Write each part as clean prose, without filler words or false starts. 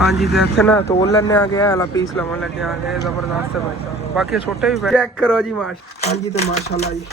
हाँ जी तो इतने ना तोल लेने आ गया वाला पीस लवन लगे आ गए जबरदस्त है भाई साहब। बाकी छोटे भी चेक करो जी हाँ जी तो माशाल्लाह जी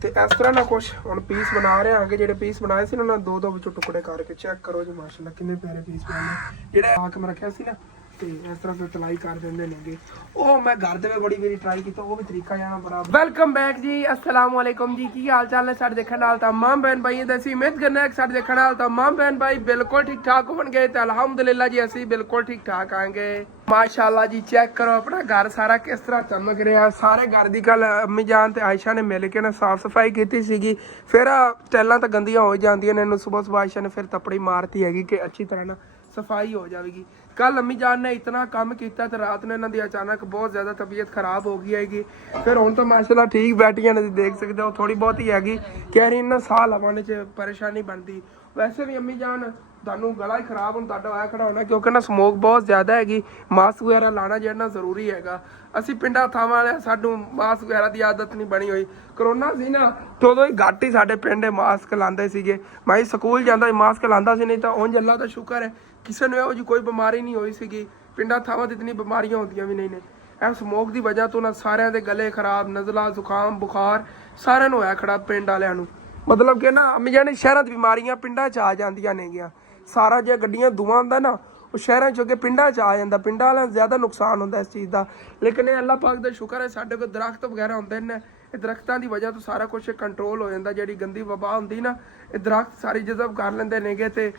ਤੇ ਇਸ ਤਰ੍ਹਾਂ ਨਾ ਕੁਛ ਹੁਣ ਪੀਸ ਬਣਾ ਰਹੇ ਆਂਗੇ। ਜਿਹੜੇ ਪੀਸ ਬਣਾਏ ਸੀ ਨਾ ਦੋ ਵਿੱਚੋਂ ਟੁਕੜੇ ਕਰਕੇ ਚੈੱਕ ਕਰੋ ਜੀ ਮਾਸ਼ਾਅੱਲਾ ਕਿੰਨੇ ਪਿਆਰੇ ਪੀਸ ਬਣੇ। ਜਿਹੜੇ ਆਕ ਮੈਂ ਰੱਖਿਆ ਸੀ ਨਾ ਤੇ ਇਸ ਤਰ੍ਹਾਂ ਫਿਰ ਤਲਾਈ ਕਰ ਦਿੰਦੇ ਨੇਗੇ। ਉਹ ਮੈਂ ਘਰ ਦੇ ਵਿੱਚ ਬੜੀ ਵਾਰੀ ਟਰਾਈ ਕੀਤਾ, ਉਹ ਵੀ ਤਰੀਕਾ ਜਾਣਾ ਬੜਾ। ਵੈਲਕਮ ਬੈਕ ਜੀ, अस्सलाम वालेकुम जी। की हाल चाल है सारे देखने वाले तमाम बहन भाई दसी उम्मीद करना है सारे देखने वाले तमाम बहन भाई बिल्कुल ठीक ठाक होन गए तो अल्हम्दुलिल्लाह जी असी बिल्कुल ठीक ठाक आएंगे माशाल्लाह जी। चेक करो अपना घर सारा किस तरह चमक रहा। सारे घर की कल अम्मी जान ते आयशा ने मिल के ना साफ सफाई की सीगी। फिर टाइलां तो गंदियां हो जांदियां ने, सुबह सुबह आयशा ने फिर तपड़ी मारती हैगी कि अच्छी तरह ना सफाई हो जाएगी। कल अम्मी जान ने इतना काम किया तो रात ने इन्होंने अचानक बहुत ज़्यादा तबीयत खराब हो गई हैगी। फिर हुण तो माशाल्लाह ठीक बैठियां ने, देख सकते हो थोड़ी बहुत ही हैगी। कह रही ना साह लवाने च परेशानी बनती। वैसे भी अम्मी जान ਤੁਹਾਨੂੰ ਗਲਾ ਹੀ ਖਰਾਬ ਹੁਣ ਤੁਹਾਡਾ ਆਇਆ ਖੜਾ ਹੋਣਾ ਕਿਉਂਕਿ ਨਾ ਸਮੋਕ ਬਹੁਤ ਜ਼ਿਆਦਾ ਹੈਗੀ। ਮਾਸਕ ਵਗੈਰਾ ਲਾਣਾ ਜਿਹੜਾ ਜ਼ਰੂਰੀ ਹੈਗਾ। ਅਸੀਂ ਪਿੰਡਾਂ ਥਾਵਾਂ ਵਾਲੇ ਸਾਨੂੰ ਮਾਸਕ ਵਗੈਰਾ ਦੀ ਆਦਤ ਨਹੀਂ ਬਣੀ ਹੋਈ। ਕਰੋਨਾ ਸੀ ਨਾ ਤੇ ਉਦੋਂ ਹੀ ਘੱਟ ਹੀ ਸਾਡੇ ਪਿੰਡ ਮਾਸਕ ਲਾਉਂਦੇ ਸੀਗੇ। ਮੈਂ ਸਕੂਲ ਜਾਂਦਾ ਮਾਸਕ ਲਾਉਂਦਾ ਸੀ, ਨਹੀਂ ਤਾਂ ਉਂਝ ਅੱਲਾ ਦਾ ਸ਼ੁਕਰ ਹੈ ਕਿਸੇ ਨੂੰ ਇਹੋ ਜਿਹੀ ਕੋਈ ਬਿਮਾਰੀ ਨਹੀਂ ਹੋਈ ਸੀਗੀ। ਪਿੰਡਾਂ ਥਾਵਾਂ 'ਤੇ ਇਤਨੀ ਬਿਮਾਰੀਆਂ ਹੁੰਦੀਆਂ ਵੀ ਨਹੀਂ ਨੇ। ਇਹ ਸਮੋਕ ਦੀ ਵਜ੍ਹਾ ਤੋਂ ਨਾ ਸਾਰਿਆਂ ਦੇ ਗਲੇ ਖਰਾਬ, ਨਜ਼ਲਾ, ਜ਼ੁਕਾਮ, ਬੁਖਾਰ ਸਾਰਿਆਂ ਨੂੰ ਹੋਇਆ ਖੜਾ ਪਿੰਡ ਵਾਲਿਆਂ ਨੂੰ। ਮਤਲਬ ਕਿ ਨਾ ਅਮੀ ਜਾਨੇ ਸ਼ਹਿਰਾਂ 'ਚ ਬਿਮਾਰੀਆਂ ਪਿੰਡਾਂ 'ਚ ਆ ਜਾਂਦੀਆਂ ਨੇਗੀਆਂ। ਸਾਰਾ ਜੇ ਗੱਡੀਆਂ ਧੂਆਂ ਹੁੰਦਾ ਨਾ ਉਹ ਸ਼ਹਿਰਾਂ 'ਚ ਅੱਗੇ ਪਿੰਡਾਂ 'ਚ ਆ ਜਾਂਦਾ। ਪਿੰਡਾਂ ਵਾਲਿਆਂ ਨੂੰ ਜ਼ਿਆਦਾ ਨੁਕਸਾਨ ਹੁੰਦਾ ਇਸ ਚੀਜ਼ ਦਾ। ਲੇਕਿਨ ਇਹ ਅੱਲਾਹ ਪਾਕ ਦਾ ਸ਼ੁਕਰ ਹੈ ਸਾਡੇ ਕੋਲ ਦਰਖਤ ਵਗੈਰਾ ਹੁੰਦੇ ਨੇ। ਇਹ ਦਰਖਤਾਂ ਦੀ ਵਜ੍ਹਾ ਤੋਂ ਸਾਰਾ ਕੁਝ ਕੰਟਰੋਲ ਹੋ ਜਾਂਦਾ। ਜਿਹੜੀ ਗੰਦੀ ਵਬਾ ਹੁੰਦੀ ਨਾ ਇਹ ਦਰਖਤ ਸਾਰੀ ਜਜ਼ਬ ਕਰ ਲੈਂਦੇ ਨੇਗੇ ਤੇ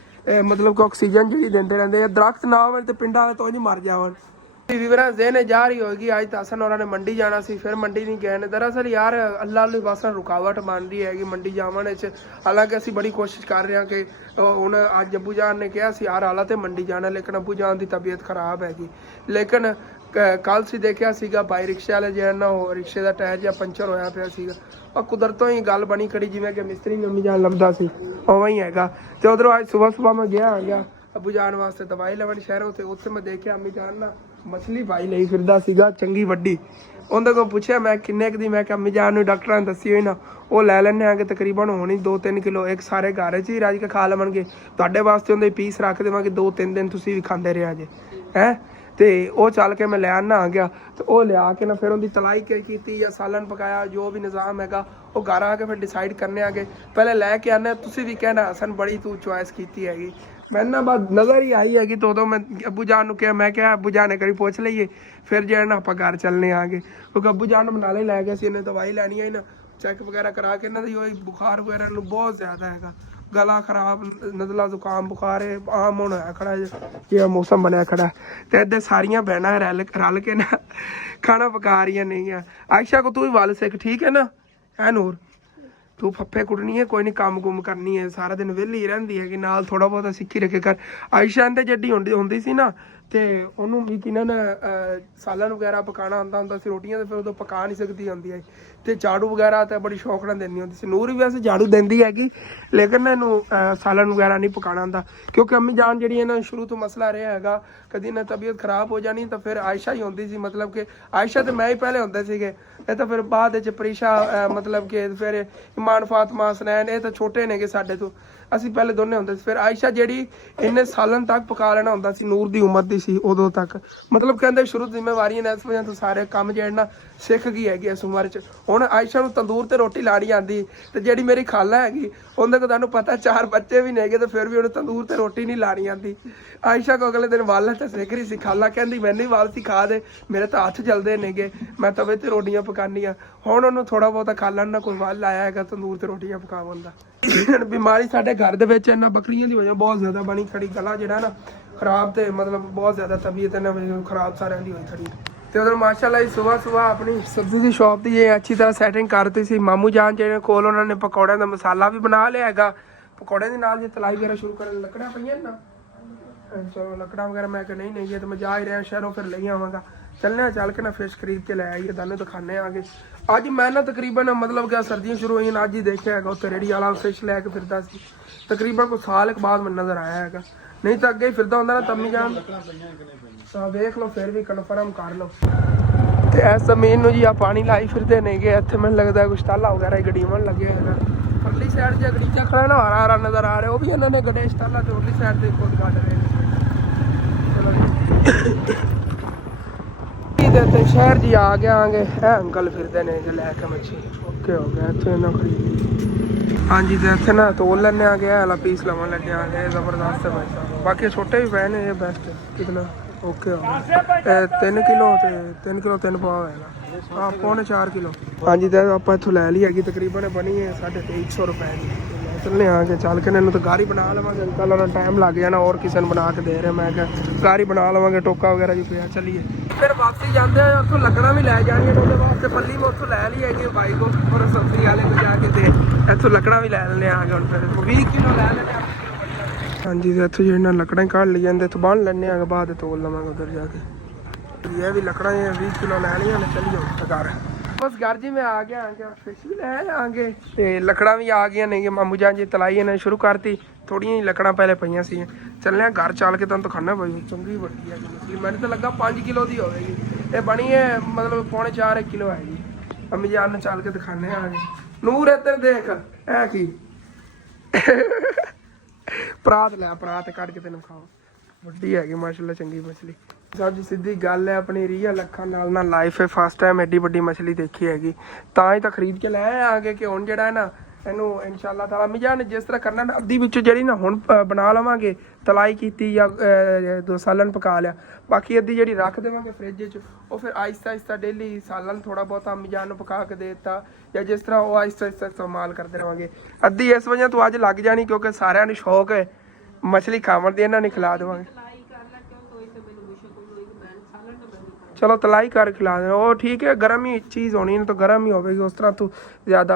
ਮਤਲਬ ਕਿ ਆਕਸੀਜਨ ਜਿਹੜੀ ਦਿੰਦੇ ਰਹਿੰਦੇ ਆ। ਦਰਖਤ ਨਾ ਹੋਵੇ ਤੇ ਪਿੰਡਾਂ ਵਾਲੇ ਤੋਂ ਨਹੀਂ ਮਰ ਜਾਵਣ। ਵੀਵਰਾਂ ਜ਼ੇਨ ਜਾ ਰਹੀ होगी आज तो हसन और ने मंडी जाना सी, फिर मंडी नहीं गए ने। दरअसल यार अल्लाह बस रुकावट बन रही हैगी मंडी जावन च। हालांकि असी बड़ी कोशिश कर रहे हैं कि हुण अज अबू जान ने कहा यार आला तो मंडी जाना, लेकिन अबू जान की तबीयत खराब हैगी। लेकिन कल सी देखिया सीगा भाई रिक्शे वाले जो ना वो रिक्शे का टायर जिहा पंचर होया पिया सीगा। और कुदरतों ही गल बनी खड़ी जिवें कि मिस्त्री अम्मी जान लभदा सी उवें ही हैगा। तो उधरों अज सुबह सुबह मैं गया आ गया अबू जान वास्ते दवाई लवन शहरों से। उत्थे मैं देखिया अम्मी जान ना मछली पाई ਲਈ ਫਿਰਦਾ ਸੀਗਾ ਚੰਗੀ ਵੱਡੀ। ਉਹਦੇ ਕੋਲ ਪੁੱਛਿਆ ਮੈਂ ਕਿੰਨੇ ਕੁ ਦੀ, ਮੈਂ ਕਿਹਾ ਅਮੀ ਜਾਨ ਨੂੰ ਡਾਕਟਰਾਂ ਨੇ ਦੱਸੀ ਹੋਈ ਨਾ ਉਹ ਲੈ ਲੈਣੇ ਆਗੇ ਤਕਰੀਬਨ ਹੋਣੀ 2-3 ਕਿਲੋ। ਇੱਕ ਸਾਰੇ ਘਰ 'ਚ ਹੀ ਰੱਜ ਕੇ ਖਾ ਲਵਣਗੇ। ਤੁਹਾਡੇ ਵਾਸਤੇ ਉਹਦੇ ਪੀਸ ਰੱਖ ਦੇਵਾਂਗੇ 2-3 ਦਿਨ ਤੁਸੀਂ ਵੀ ਖਾਂਦੇ ਰਿਹਾ ਜੇ ਹੈ। ਤੇ ਉਹ ਚੱਲ ਕੇ ਮੈਂ ਲੈ ਆਣਾ ਆ ਗਿਆ ਤੇ ਉਹ ਲਿਆ ਕੇ ਨਾ ਫਿਰ ਉਹਦੀ ਤਲਾਈ ਕੀਤੀ ਜਾਂ ਸਾਲਨ ਪਕਾਇਆ ਜੋ ਵੀ ਨਿਜ਼ਾਮ ਹੈਗਾ ਉਹ ਘਰ ਆ ਕੇ ਫਿਰ ਡਿਸਾਈਡ ਕਰਨੇ ਆਗੇ। ਪਹਿਲੇ ਲੈ ਕੇ ਆਣਾ ਤੁਸੀਂ ਵੀ ਕਹਿਣਾ ਹਸਨ ਬੜੀ ਤੂੰ ਚੁਆਇਸ ਕੀਤੀ ਹੈਗੀ। मैंने ना बात नज़र ही आई हैगी तो मैं अबू जान क्या मैं क्या अबू जान ने करी पूछ लीए फिर जो है ना आप घर चलने आ गए क्योंकि अबू जान नाले लै गए इन्हें दवाई लैनी है ना चैक वगैरह करा के इन्हों की बुखार वगैरह बहुत ज़्यादा है। गला खराब, नज़ला जुकाम बुखार है आम होना है खड़ा जो मौसम बनया खड़ा तो इधर सारिया भैन रल के ना खाना पका रही नहीं। आयशा को तू भी वल सिख ठीक है ना है नूर, तू फप्फे कुटनी है कोई नहीं काम कुम करनी है सारा दिन वेली रहती है कि नाल थोड़ा बहुत सीखी रखे कर। आयशा ते जड्डी होंदी सी ना ते ਉਹਨੂੰ ਵੀ ਕਿਨਾਂ ਨਾ ਸਾਲਨ ਵਗੈਰਾ ਪਕਾਣਾ ਆਉਂਦਾ ਹੁੰਦਾ ਸੀ ਰੋਟੀਆਂ ਤੇ ਫਿਰ ਉਦੋਂ ਪਕਾ ਨਹੀਂ ਸਕਦੀ ਹੁੰਦੀ ਹੈ ਤੇ ਝਾੜੂ ਵਗੈਰਾ ਤੇ ਬੜੀ ਸ਼ੌਕ ਨਾਲ ਦਿੰਦੀ ਹੁੰਦੀ ਸੀ। ਨੂਰ ਵੀ ਵੈਸੇ ਝਾੜੂ ਦਿੰਦੀ ਹੈਗੀ ਲੇਕਿਨ ਇਹਨੂੰ ਸਾਲਨ ਵਗੈਰਾ ਨਹੀਂ ਪਕਾਣਾ ਆਉਂਦਾ ਕਿਉਂਕਿ ਅੰਮੀ ਜਾਨ ਜਿਹੜੀ ਇਹਨਾਂ ਸ਼ੁਰੂ ਤੋਂ ਮਸਲਾ ਰਿਹਾ ਹੈਗਾ ਕਦੀ ਨਾ ਤਬੀਅਤ ਖਰਾਬ ਹੋ ਜਾਣੀ ਤਾਂ ਫਿਰ ਆਇਸ਼ਾ ਹੀ ਹੁੰਦੀ ਸੀ। ਮਤਲਬ ਕਿ ਆਇਸ਼ਾ ਤੇ ਮੈਂ ਹੀ ਪਹਿਲੇ ਹੁੰਦੇ ਸੀਗੇ ਇਹ ਤਾਂ ਫਿਰ ਬਾਅਦ ਵਿੱਚ ਪ੍ਰੀਸ਼ਾ ਮਤਲਬ ਕਿ ਫਿਰ ਇਮਾਨ ਫਾਤਮਾ ਹਸਨੈਨ ਇਹ ਤਾਂ ਛੋਟੇ ਨੇਗੇ ਸਾਡੇ ਤੋਂ। ਅਸੀਂ ਪਹਿਲੇ ਦੋਨੇ ਹੁੰਦੇ ਸੀ। ਫਿਰ ਆਇਸ਼ਾ ਜਿਹੜੀ ਇਹਨੇ ਸਾਲਨ ਤੱਕ ਪਕਾ ਲੈਣਾ ਹੁੰਦਾ ਸੀ ਨੂਰ ਦੀ ਉਮਰ ਦੀ ਸੀ ਉਦੋਂ ਤੱਕ। ਮਤਲਬ ਕਹਿੰਦੇ ਸ਼ੁਰੂ ਤੋਂ ਜ਼ਿੰਮੇਵਾਰੀਆਂ ਨੇ ਇਸ ਵਜ੍ਹਾ ਤੋਂ ਸਾਰੇ ਕੰਮ ਜਿਹੜੇ ਨਾ ਸਿੱਖ ਗਈ ਹੈਗੀ ਇਸ ਉਮਰ 'ਚ। ਹੁਣ ਆਇਸ਼ਾ ਨੂੰ ਤੰਦੂਰ ਤੇ ਰੋਟੀ ਲਾਣੀ ਆਉਂਦੀ ਤੇ ਜਿਹੜੀ ਮੇਰੀ ਖਾਲਾ ਹੈਗੀ ਉਹਦੇ ਕੋਲ ਤੁਹਾਨੂੰ ਪਤਾ 4 ਬੱਚੇ ਵੀ ਨੇਗੇ ਤੇ ਫਿਰ ਵੀ ਉਹਨੂੰ ਤੰਦੂਰ ਤੇ ਰੋਟੀ ਨਹੀਂ ਲਾਣੀ ਆਉਂਦੀ। ਆਇਸ਼ਾ ਕੋ ਅਗਲੇ ਦਿਨ ਵਾਲ ਤੇ ਸਿੱਖ ਰਹੀ ਸੀ। ਖਾਲਾ ਕਹਿੰਦੀ ਮੈਨੂੰ ਵੀ ਵਾਲ ਸਿਖਾ ਦੇ ਮੇਰੇ ਤਾਂ ਹੱਥ ਜਲਦੇ ਨੇਗੇ ਮੈਂ ਤਵੇ ਤੇ ਰੋਟੀਆਂ ਪਕਾਨੀ ਆ। ਹੁਣ ਉਹਨੂੰ ਥੋੜਾ ਬਹੁਤਾ ਖਾਲਣ ਨਾਲ ਕੋਈ ਵੱਲ ਆਇਆ ਹੈਗਾ ਤੰਦੂਰ ਤੇ ਰੋਟੀਆਂ ਪਕਾਉਣ ਦਾ। ਬਿਮਾਰੀ ਸਾਡੇ ਘਰ ਦੇ ਵਿੱਚ ਇਹਨਾਂ ਬੱਕਰੀਆਂ ਦੀ ਵਜ੍ਹਾ ਬਹੁਤ ਜ਼ਿਆਦਾ ਬਣੀ ਖੜੀ। ਗਲਾ ਜਿਹੜਾ ਨਾ ਖਰਾਬ ਤੇ ਮਤਲਬ ਬਹੁਤ ਜ਼ਿਆਦਾ ਤਬੀਅਤ ਇਹਨਾਂ ਵਜ੍ਹਾ ਖਰਾਬ ਸਾਰਿਆਂ ਦੀ ਹੋਈ ਖੜੀ। ਤੇ ਉਧਰ ਮਾਸ਼ਾਅੱਲਾ ਸੁਬਾਹ ਸੁਬਾਹ ਆਪਣੀ ਸਬਜ਼ੀ ਦੀ ਸ਼ਾਪ ਦੀ ਇਹ ਅੱਛੀ ਤਰ੍ਹਾਂ ਸੈਟਿੰਗ ਕਰਤੀ ਸੀ। ਮਾਮੂ ਜਾਨ ਜਿਹੜੇ ਕੋਲ ਉਹਨਾਂ ਨੇ ਪਕੌੜਿਆਂ ਦਾ ਮਸਾਲਾ ਵੀ ਬਣਾ ਲਿਆ ਹੈਗਾ। ਪਕੌੜਿਆਂ ਦੇ ਨਾਲ ਜੇ ਤਲਾਈ ਵਗੈਰਾ ਸ਼ੁਰੂ ਕਰਨ ਲੱਕੜਾਂ ਪਈਆਂ ਨਾ ਚਲੋ ਲੱਕੜਾਂ ਵਗੈਰਾ ਮੈਂ ਕਿ ਨਹੀਂ ਹੈ ਤਾਂ ਮੈਂ ਜਾ ਹੀ ਰਿਹਾ ਸ਼ਹਿਰੋਂ ਫਿਰ ਲਈ ਆਵਾਂਗਾ। ਚੱਲਣੇ ਚੱਲ ਕੇ ਨਾ ਫਿਸ਼ ਖਰੀਦ ਕੇ ਲੈ ਆਈਏ ਤੁਹਾਨੂੰ ਦਿਖਾਣੇ ਆਗੇ। ਅੱਜ ਮੈਂ ਨਾ ਤਕਰੀਬਨ ਮਤਲਬ ਕਿ ਸਰਦੀਆਂ ਸ਼ੁਰੂ ਹੋਈਆਂ ਅੱਜ ਹੀ ਦੇਖਿਆ ਹੈਗਾ ਉੱਥੇ ਰੇੜੀ ਵਾਲਾ ਫਿਸ਼ ਲੈ ਕੇ ਫਿਰਦਾ ਸੀ। ਤਕਰੀਬਨ ਕੋਈ ਸਾਲ ਇੱਕ ਬਾਅਦ ਮੈਨੂੰ ਨਜ਼ਰ ਆਇਆ ਹੈਗਾ ਨਹੀਂ ਤਾਂ ਅੱਗੇ ਹੀ ਫਿਰਦਾ ਹੁੰਦਾ ਨਾ ਤੰਮੀ ਜਾਨ। ਤਾਂ ਵੇਖ ਲਓ ਫਿਰ ਵੀ ਕਨਫਰਮ ਕਰ ਲਓ। ਤੇ ਇਸ ਜ਼ਮੀਨ ਨੂੰ ਜੀ ਆ ਪਾਣੀ ਲਾਈ ਫਿਰਦੇ ਨੇਗੇ। ਇੱਥੇ ਮੈਨੂੰ ਲੱਗਦਾ ਕੁਛ ਤਾਲਾ ਵਗੈਰਾ ਗੜੀਵਣ ਲੱਗਿਆ ਹੈਗਾ। ਪਰਲੀ ਸਾਈਡ ਜੇ ਗੜੀਚਾ ਖੜਾ ਨਾ ਹਰਾ ਹਰਾ ਨਜ਼ਰ ਆ ਰਿਹਾ, ਉਹ ਵੀ ਇਹਨਾਂ ਨੇ ਗਣੇਸ਼ ਤਾਲਾ ਤੇ ਉਰਲੀ ਸਾਈਡ ਤੇ ਖੁਦ ਕੱਢ ਰਹੇ ਨੇ। ਤੇ ਸ਼ਹਿਰ ਜੀ ਆ ਗਏ ਆਂਗੇ। ਇਹ ਅੰਕਲ ਫਿਰਦੇ ਨੇ ਲੈ ਕੇ ਮੱਛੀ। ਓਕੇ ਹੋ ਗਿਆ ਇੱਥੇ ਇਹਨਾਂ ਖਰੀਦੀ। ਹਾਂਜੀ ਤੇ ਇੱਥੇ ਨਾ ਤੋਲ ਲੈਣੇ ਆ ਗਿਆ ਵਾਲਾ ਪੀਸ ਲਵਾਂ ਲੱਗੇ ਆ ਗਏ। ਜ਼ਬਰਦਸਤ ਹੈ ਭਾਈ ਸਾਹਿਬ। ਬਾਕੀ ਛੋਟੇ ਵੀ ਪਏ ਨੇ, ਇਹ ਬੈਸਟ ਕਿਤਨਾ ਓਕੇ ਹੋ ਗਿਆ। 3 ਕਿਲੋ ਤੇ 3 ਕਿਲੋ 3 ਪਾ ਹੋਏਗਾ। ਹਾਂ ਪੌਣੇ 4 ਕਿਲੋ। ਹਾਂਜੀ ਤੇ ਆਪਾਂ ਇੱਥੋਂ ਲੈ ਲਈ ਹੈਗੀ, ਤਕਰੀਬਨ ਬਣੀ ਹੈ 2350 ਰੁਪਏ ਦੀ। ਚੱਲਨੇ ਆ ਕੇ ਚੱਲ ਕੇ ਇਹਨੂੰ ਤਾਂ ਗਾਰੀ ਬਣਾ ਲਵਾਂਗੇ। ਅੰਕਲ ਉਹਨਾਂ ਟਾਈਮ ਲੱਗ ਜਾਣਾ, ਹੋਰ ਕਿਸੇ ਨੂੰ ਬਣਾ ਕੇ ਦੇ ਰਹੇ। ਮੈਂ ਕਿਹਾ ਗਾਰੀ ਬਣਾ ਲਵਾਂਗੇ, ਟੋਕਾ ਵਗੈਰਾ ਜੀ ਪਿਆ। ਚੱਲੀਏ ਫਿਰ ਵਾਪਸੀ ਜਾਂਦੇ ਆ ਉੱਥੋਂ ਲੱਕੜਾਂ ਵੀ ਲੈ ਜਾਣੀਆਂ ਉਹਦੇ ਵਾਸਤੇ। ਪੱਲੀ ਮੈਂ ਉੱਥੋਂ ਲੈ ਲਈ ਹੈਗੀ ਬਾਈ ਕੋ, ਔਰ ਸਬਜ਼ੀ ਵਾਲੇ ਕੋਲ ਜਾ ਕੇ ਤੇ ਇੱਥੋਂ ਲੱਕੜਾਂ ਵੀ ਲੈ ਲੈਣੇ ਆ। ਹੁਣ ਫਿਰ 20 ਕਿਲੋ ਲੈ ਲੈਣੇ ਆ। ਹਾਂਜੀ ਤੇ ਇੱਥੋਂ ਜਿਹੜੀਆਂ ਲੱਕੜਾਂ ਹੀ ਕੱਢ ਲਈ ਜਾਂਦੇ, ਇੱਥੋਂ ਬੰਨ ਲੈਣੇ ਆ, ਬਾਅਦ ਤੋਲ ਲਵਾਂਗੇ ਉਧਰ ਜਾ ਕੇ। ਇਹ ਵੀ ਲੱਕੜਾਂ 20 ਕਿਲੋ ਲੈ ਲਈਆਂ ਨੇ। ਚੱਲੀਓ ਘਰ। ਬਸ ਘਰ ਜੀ ਮੈਂ ਆ ਗਿਆ ਫਿਸ਼ ਵੀ ਲੈ ਆਂਗੇ ਤੇ ਲੱਕੜਾਂ ਵੀ ਆ ਗਈਆਂ ਨੇ। ਮਾਮੂ ਜਾਨ ਜੀ ਤਲਾਈ ਇਹਨਾਂ ਸ਼ੁਰੂ ਕਰਤੀ। ਥੋੜੀਆਂ ਹੀ ਲੱਕੜਾਂ ਪਹਿਲੇ ਪਈਆਂ ਸੀ। ਚੱਲੇ ਆ ਘਰ ਚੱਲ ਕੇ ਤੁਹਾਨੂੰ ਦਿਖਾਣਾ ਭਾਈ। ਚੰਗੀ ਵੱਡੀ ਹੈ ਮਛਲੀ। ਮੈਨੂੰ ਤਾਂ ਲੱਗਾ 5 ਕਿਲੋ ਦੀ ਹੋਵੇਗੀ। ਇਹ ਬਣੀ ਹੈ ਮਤਲਬ ਪੌਣੇ 4 ਕਿਲੋ ਹੈਗੀ। ਅੰਮੀ ਜਾਨ ਨੂੰ ਚੱਲ ਕੇ ਦਿਖਾਣੇ ਆ ਗਏ। ਨੂਰ ਇੱਧਰ ਦੇਖ, ਇਹ ਕੀ ਪਰਾਤ ਲੈ, ਪਰਾਤ ਕੱਢ ਕੇ ਤੈਨੂੰ ਖਾਓ। ਵੱਡੀ ਹੈਗੀ ਮਾਸ਼ਾਅੱਲਾ, ਚੰਗੀ ਮਛਲੀ। ਸਭ ਜੀ ਸਿੱਧੀ ਗੱਲ ਹੈ, ਆਪਣੀ ਰੀਅਲ ਅੱਖਾਂ ਨਾਲ ਨਾ ਲਾਈਫ ਹੈ ਫਸਟ ਟਾਈਮ ਐਡੀ ਵੱਡੀ ਮਛਲੀ ਦੇਖੀ ਹੈਗੀ। ਤਾਂ ਹੀ ਤਾਂ ਖਰੀਦ ਕੇ ਲੈ ਆਗੇ ਕਿ ਹੁਣ ਜਿਹੜਾ ਹੈ ਨਾ ਇਹਨੂੰ ਇਨਸ਼ਾਅੱਲਾ ਤਾਲਾ ਅੰਮੀ ਜਾਨ ਨੇ ਜਿਸ ਤਰ੍ਹਾਂ ਕਰਨਾ ਨਾ, ਅੱਧੀ ਵਿੱਚੋਂ ਜਿਹੜੀ ਨਾ ਹੁਣ ਬਣਾ ਲਵਾਂਗੇ, ਤਲਾਈ ਕੀਤੀ ਜਾਂ ਸਾਲਨ ਪਕਾ ਲਿਆ। ਬਾਕੀ ਅੱਧੀ ਜਿਹੜੀ ਰੱਖ ਦੇਵਾਂਗੇ ਫਰਿੱਜ 'ਚ, ਉਹ ਫਿਰ ਆਹਿਸਤਾ ਆਹਿਸਤਾ ਡੇਲੀ ਸਾਲਨ ਥੋੜ੍ਹਾ ਬਹੁਤਾ ਅੰਮੀ ਜਾਨ ਨੂੰ ਪਕਾ ਕੇ ਦੇ ਦਿੱਤਾ, ਜਾਂ ਜਿਸ ਤਰ੍ਹਾਂ ਉਹ ਆਹਿਸਤਾ ਆਹਿਸਤਾ ਇਸਤੇਮਾਲ ਕਰਦੇ ਰਹਾਂਗੇ। ਅੱਧੀ ਇਸ ਵਜ੍ਹਾ ਤੋਂ ਅੱਜ ਲੱਗ ਜਾਣੀ ਕਿਉਂਕਿ ਸਾਰਿਆਂ ਨੂੰ ਸ਼ੌਕ ਹੈ ਮਛਲੀ ਖਾਵਣ ਦੀ, ਇਹਨਾਂ ਨੇ ਖਿਲਾ ਦੇਵਾਂਗੇ। चलो तलाई कर खिला देना, वो ठीक है। गर्म ही चीज़ होनी है तो गर्म ही होगी, उस तरह तो ज़्यादा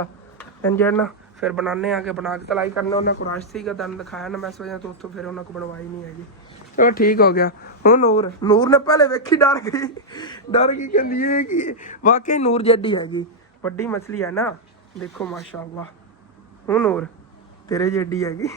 इंजन ना। फिर बनाने आके बना के तलाई करने उन्हें को राश सी का दंड दिखाया ना, मैं सोचा तो उत्थों फिर उन्हें को बनवाई नहीं हैगी। चलो ठीक हो गया। हूँ नूर ने पहले वेखी डर गई कहती है कि वाकई नूर जड्डी हैगी, वड्डी मछली है ना। देखो माशाअल्लाह, हूँ नूर तेरे जड्डी हैगी।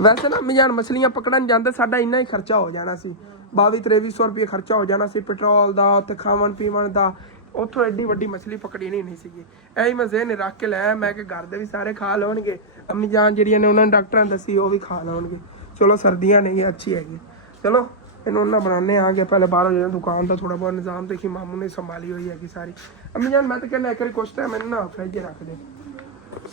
वैसे ना अम्मी जान मछलियां पकड़न जाते साडा इन्ना ही खर्चा हो जाना सी। 2200-2300 रुपये खर्चा हो जाना सी पेट्रोल का, उत्थे खावन पीवन का। ਉੱਥੋਂ ਐਡੀ ਵੱਡੀ ਮਛਲੀ ਪਕੜੀ ਨਹੀਂ ਸੀਗੀ। ਐਂ ਮੈਂ ਜ਼ਹਿਨ ਰੱਖ ਕੇ ਲੈ, ਮੈਂ ਕਿ ਘਰ ਦੇ ਵੀ ਸਾਰੇ ਖਾ ਲਵਣਗੇ। ਅੰਮੀ ਜਾਨ ਜਿਹੜੀਆਂ ਨੇ ਉਹਨਾਂ ਨੇ ਡਾਕਟਰਾਂ ਨੇ ਦੱਸੀ ਉਹ ਵੀ ਖਾ ਲਵਣਗੇ। ਚਲੋ ਸਰਦੀਆਂ ਨੇ, ਅੱਛੀ ਹੈਗੀ। ਚਲੋ ਇਹਨੂੰ ਉਹਨਾਂ ਬਣਾਉਂਦੇ ਆਗੇ। ਪਹਿਲੇ ਬਾਹਰੋਂ ਜਿਹੜਾ ਦੁਕਾਨ ਦਾ ਥੋੜਾ ਬਹੁਤ ਨਿਜ਼ਾਮ ਦੇਖੀ ਮਾਮੂ ਨੇ ਸੰਭਾਲੀ ਹੋਈ ਹੈਗੀ ਸਾਰੀ। ਅੰਮੀ ਜਾਨ ਮੈਂ ਤਾਂ ਕਹਿੰਦਾ ਇੱਕ ਵਾਰੀ ਕੁਛ ਟਾਈਮ ਮੈਨੂੰ ਨਾ ਫਰਿੱਜ ਰੱਖ ਦੇ,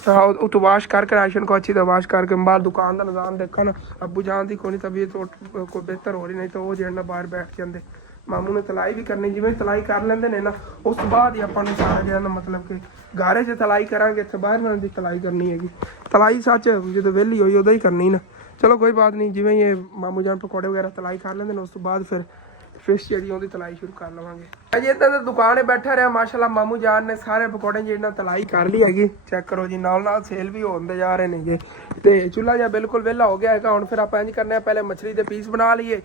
ਉਹ ਤੋਂ ਵਾਸ਼ करके राशन को अच्छी तरह वाश करके बाहर दुकान का निज़ाम देखा ना। अबू जान की कोई तबीयत कोई बेहतर हो रही, नहीं तो वो जो बाहर बैठ जाते। मामू ने तलाई भी करनी, जिवें तलाई कर लेंदे ने ना, उस तो बाद ही अपन सारा जो ना मतलब कि गारे च तलाई करांगे, इत्थे बाहर ना दी तलाई करनी हैगी। तलाई सच जो वेली होई उदों ही करनी ना। चलो कोई बात नहीं, जिवें ये मामू जान पकौड़े वगैरह तलाई कर लेंदे ने, उस तो बाद फिर फिश जी ਉਹਦੀ ਤਲਾਈ ਸ਼ੁਰੂ ਕਰ ਲਵਾਂਗੇ। ਅਜੇ ਇਦਾਂ ਤਾਂ ਦੁਕਾਨੇ ਬੈਠਾ ਰਿਹਾ ਮਾਸ਼ਾਅੱਲਾ। ਮਾਮੂ ਜਾਨ ਨੇ ਸਾਰੇ ਪਕੌੜੇ ਜਿਹੜਾ ਤਲਾਈ ਕਰ ਲਈ ਹੈਗੀ। ਚੈੱਕ ਕਰੋ ਜੀ, ਨਾਲ ਨਾਲ ਸੇਲ ਵੀ ਹੁੰਦੇ ਜਾ ਰਹੇ ਨੇਗੇ। ਤੇ ਚੁੱਲ੍ਹਾ ਜਿਹਾ ਬਿਲਕੁਲ ਵਿਹਲਾ ਹੋ ਗਿਆ ਹੈਗਾ। ਹੁਣ ਫਿਰ ਆਪਾਂ ਇੰਜ ਕਰਨੇ ਆ, ਪਹਿਲੇ ਮਛਲੀ ਦੇ ਪੀਸ ਬਣਾ ਲਈਏ।